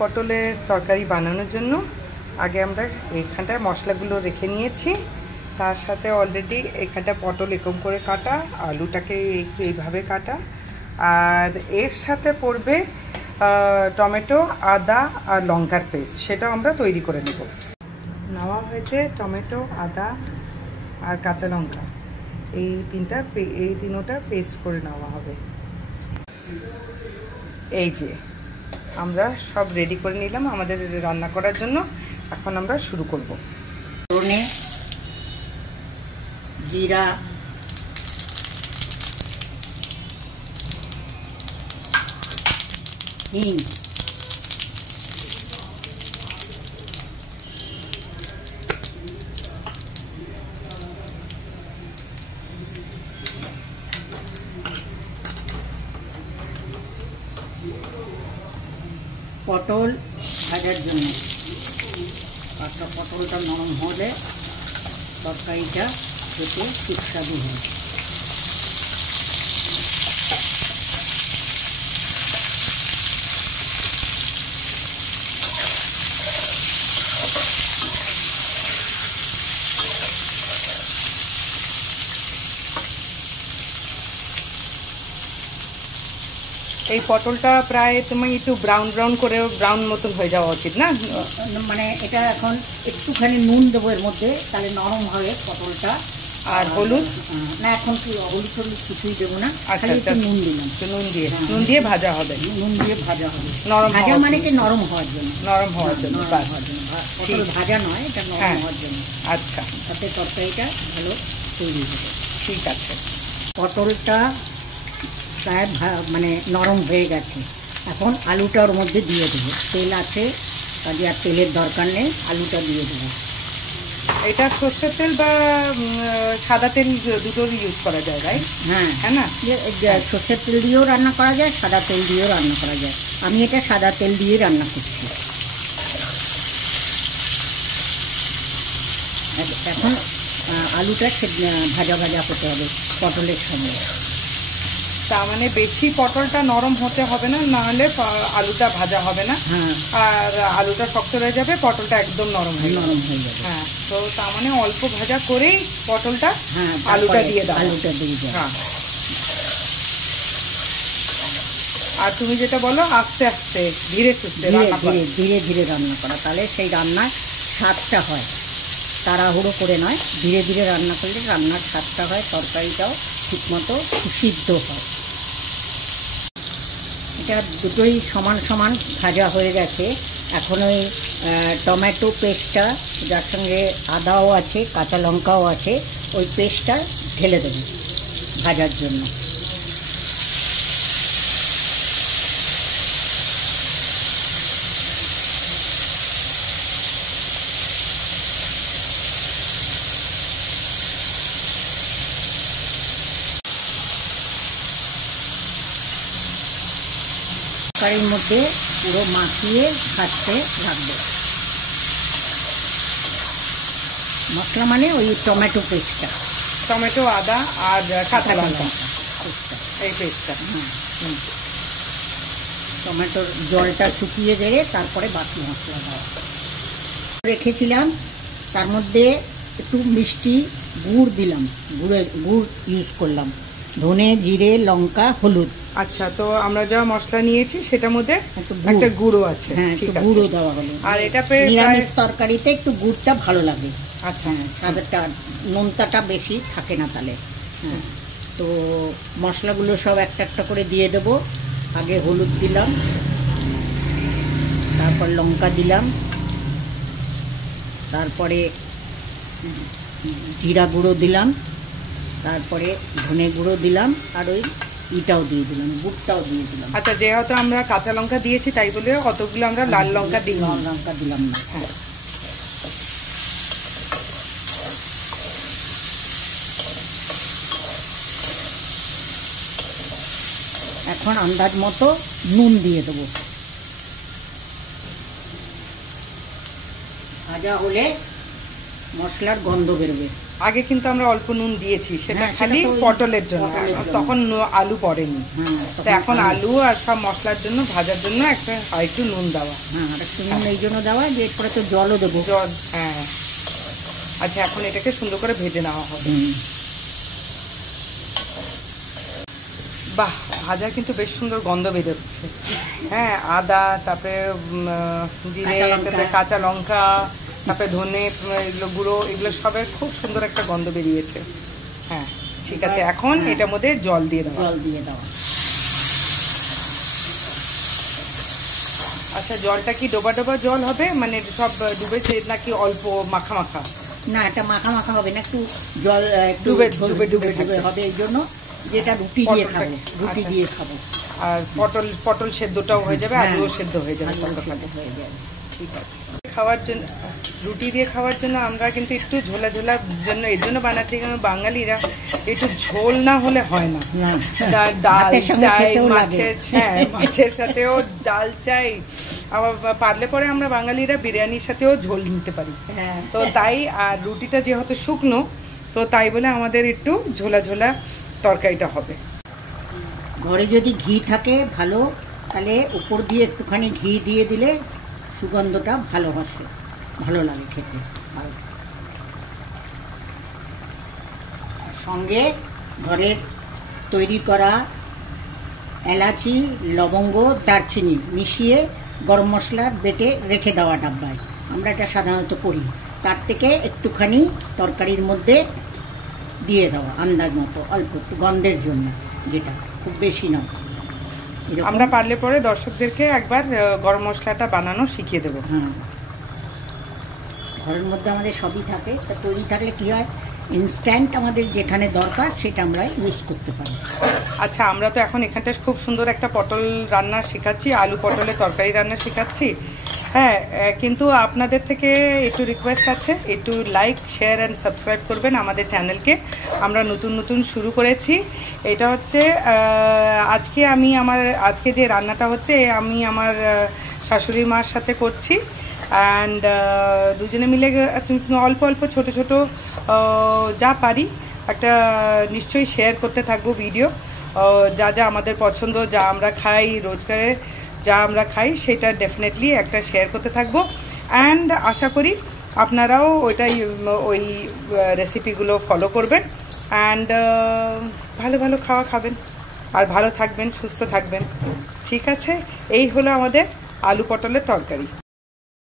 পটলের তরকারি বানানোর জন্য আগে আমরা এইখানটায় মশলাগুলো রেখে নিয়েছি। তার সাথে অলরেডি এখানটা পটল এরকম করে কাটা, আলুটাকে এইভাবে কাটা, আর এর সাথে পড়বে টমেটো, আদা আর লঙ্কার পেস্ট, সেটাও আমরা তৈরি করে নেব। নেওয়া হয়েছে টমেটো, আদা আর কাঁচা লঙ্কা, এই তিনোটা পেস্ট করে নেওয়া হবে। এই যে আমরা সব রেডি করে নিলাম আমাদের রান্না করার জন্য। এখন আমরা শুরু করব। ধনে, জিরা, হিং, পটল ভাজার জন্য। পটলটা নরম হলে তরকারিটা খেতে সুস্বাদু হয়। এই পটলটা প্রায় তুমি একটু ব্রাউন করে ব্রাউন মতন হয়ে যাওয়া উচিত না? মানে এটা এখন একটুখানি নুন দেবো এর মধ্যে, তাহলে নরম হবে পটলটা। আর হলুদ না, এখন হলুদ টলুদ কিছুই দেবো না। আচ্ছা, নুন দিলাম। নুন দিয়ে ভাজা হবে। নুন দিয়ে ভাজা হবে। নরম ভাজা মানে কি নরম হওয়ার জন্য। নরম হওয়ার জন্য। পটল ভাজা নয়, এটা নরম হওয়ার জন্য। আচ্ছা, তাতে তরকারিটা ভালো তৈরি হবে। ঠিক আছে। পটলটা প্রায় মানে নরম হয়ে গেছে। এখন আলুটা ওর মধ্যে দিয়ে দেবো। তেল আছে, কাজে আর তেলের দরকার নেই, আলুটা দিয়ে দেবো। এটা সর্ষের তেল বা সাদা তেল দুটোর ইউজ করা যায়, রাইট? হ্যাঁ, হ্যাঁ না, সর্ষের তেল দিয়েও রান্না করা যায়, সাদা তেল দিয়েও রান্না করা যায়। আমি এটা সাদা তেল দিয়ে রান্না করছি। এখন আলুটা ভাজা ভাজা হতে হবে পটলের সঙ্গে। তার মানে বেশি পটলটা নরম হতে হবে না, নাহলে আলুটা ভাজা হবে না। হ্যাঁ, আর আলুটা শক্ত হয়ে যাবে, পটলটা একদম নরম হয়ে যাবে। হ্যাঁ, তো তার মানে অল্প ভাজা করেই পটলটা আলুটা দিয়ে দাও। আলুটা দিয়ে দাও। হ্যাঁ, আর তুমি যেটা বলো আস্তে আস্তে ধীরে সুস্থে ধীরে ধীরে রান্না করা, তাহলে সেই রান্নার স্বাদটা হয়। তাড়াহুড়ো করে নয়, ধীরে ধীরে রান্না করলে রান্নার স্বাদটা হয়, তরকারিটাও ঠিকমতো সুসিদ্ধ হয়। এটা দুটোই সমান সমান ভাজা হয়ে গেছে। এখন ওই টমেটো পেস্টটা, যার সঙ্গে আদাও আছে, কাঁচা লঙ্কাও আছে, ওই পেস্টটা ঢেলে দেবো ভাজার জন্য। তরকারির মধ্যে পুরো মাখিয়ে ভাজতে রাখবো। মশলা মানে ওই টমেটো পেস্টটা, টমেটো, আদা আর কাঁচা লঙ্কা এই পেস্টটা। টমেটোর জলটা শুকিয়ে গেলে তারপরে বাকি মশলা দেওয়া রেখেছিলাম। তার মধ্যে একটু মিষ্টি গুড় দিলাম, গুড় ইউজ করলাম। ধনে, জিরে, লঙ্কা, হলুদ। আচ্ছা, তো আমরা যা মশলা নিয়েছি সেটার মধ্যে একটা গুঁড়ো আছে। হ্যাঁ, গুঁড়ো দেওয়া হলো। আর এটা নিরামিষ তরকারিতে একটু গুড়টা ভালো লাগে। আচ্ছা, স্বাদটা, নোনতাটা বেশি থাকে না তাহলে। হ্যাঁ, তো মশলাগুলো সব একটা একটা করে দিয়ে দেবো। আগে হলুদ দিলাম, তারপর লঙ্কা দিলাম, তারপরে জিরা গুঁড়ো দিলাম, তারপরে ধনে গুঁড়ো দিলাম, আর ওই ইটাও দিয়ে দিলাম, গুড়টাও দিয়ে দিলাম। আচ্ছা, যেহেতু আমরা কাঁচা লঙ্কা দিয়েছি তাই বলে অতগুলো আমরা লাল লঙ্কা দিই, লাল লঙ্কা দিলাম না। হ্যাঁ, এখন আন্দাজ মতো নুন দিয়ে দেবো। ভাজা হলে মশলার গন্ধ বেরোবে। আগে কিন্তু আমরা অল্প নুন দিয়েছি, সেটা খালি পটলের জন্য, তখন আলু পড়েনি। তো এখন আলু আর সব মশলার জন্য, ভাজার জন্য একটু নুন দেওয়া। হ্যাঁ, একটু নুন এই জন্য দেওয়া যে এরপরে তো জলও দেবো। জল, হ্যাঁ। আচ্ছা, এখন এটাকে সুন্দর করে ভেজে নেওয়া হবে। বাহ, ভাজা কিন্তু বেশ সুন্দর গন্ধ বেরোচ্ছে। হ্যাঁ, আদা, তারপরে জিরে, তারপরে কাঁচা লঙ্কা, তারপরে ধনে গুঁড়ো, এগুলো সবের খুব সুন্দর একটা গন্ধ বেরিয়েছে। হ্যাঁ, ঠিক আছে, এখন এটার মধ্যে জল দিয়ে দাও। জল দিয়ে দাও। আচ্ছা, জলটা কি ডোবা ডোবা জল হবে, মানে সব ডুবেছে নাকি অল্প মাখা মাখা? না, এটা মাখা মাখা হবে না, একটু জল ডুবে ডুবে ডুবে হবে, এই জন্য যেটা রুটি দিয়ে খাবো, রুটি দিয়ে খাবো। আর পটল সেদ্ধটাও হয়ে যাবে, আলুও সেদ্ধ হয়ে যাবে, হয়ে যাবে। ঠিক আছে। খাওয়ার জন্য, রুটি দিয়ে খাওয়ার জন্য আমরা কিন্তু একটু ঝোলা ঝোলার জন্য এর জন্য বানাচ্ছি, কারণ বাঙালিরা একটু ঝোল না হলে হয় না। ডাল চাই, মাছের সাথেও ডাল চাই, আবার পারলে পরে আমরা বাঙালিরা বিরিয়ানির সাথেও ঝোল নিতে পারি। তো তাই, আর রুটিটা যেহেতু শুকনো, তো তাই বলে আমাদের একটু ঝোলা ঝোলা তরকারিটা হবে। ঘরে যদি ঘি থাকে ভালো, তাহলে উপর দিয়ে একটুখানি ঘি দিয়ে দিলে সুগন্ধটা ভালো আসে, ভালো লাগে খেতে। আর সঙ্গে ঘরের তৈরি করা এলাচি, লবঙ্গ, দারচিনি মিশিয়ে গরম মশলা বেটে রেখে দেওয়া ডাব্বায়, আমরা এটা সাধারণত করি। তার থেকে একটুখানি তরকারির মধ্যে দিয়ে দেওয়া, আন্দাজ মতো, অল্প একটু গন্ধের জন্য, যেটা খুব বেশি না। আমরা পারলে পরে দর্শকদেরকে একবার গরম মশলাটা বানানো শিখিয়ে দেবো। হ্যাঁ, ঘরের মধ্যে আমাদের সবই থাকে, তা তৈরি থাকলে কি হয়, ইনস্ট্যান্ট আমাদের যেখানে দরকার সেটা আমরা ইউজ করতে পারি। আচ্ছা, আমরা তো এখন এখানটা খুব সুন্দর একটা পটল রান্না শেখাচ্ছি, আলু পটলের তরকারি রান্না শেখাচ্ছি। হ্যাঁ, কিন্তু আপনাদের থেকে একটু রিকোয়েস্ট আছে, একটু লাইক, শেয়ার অ্যান্ড সাবস্ক্রাইব করবেন আমাদের চ্যানেলকে। আমরা নতুন নতুন শুরু করেছি। এটা হচ্ছে আজকে যে রান্নাটা হচ্ছে, আমি আমার শাশুড়ি মার সাথে করছি, অ্যান্ড দুজনে মিলে অল্প অল্প ছোট ছোট যা পারি একটা নিশ্চয়ই শেয়ার করতে থাকবো ভিডিও। যা যা আমাদের পছন্দ, যা আমরা খাই রোজগারে, যা আমরা খাই সেটা ডেফিনেটলি একটা শেয়ার করতে থাকবো। অ্যান্ড আশা করি আপনারাও ওই রেসিপিগুলো ফলো করবেন, অ্যান্ড ভালো ভালো খাওয়া খাবেন, আর ভালো থাকবেন, সুস্থ থাকবেন। ঠিক আছে, এই হলো আমাদের আলু পটলের তরকারি।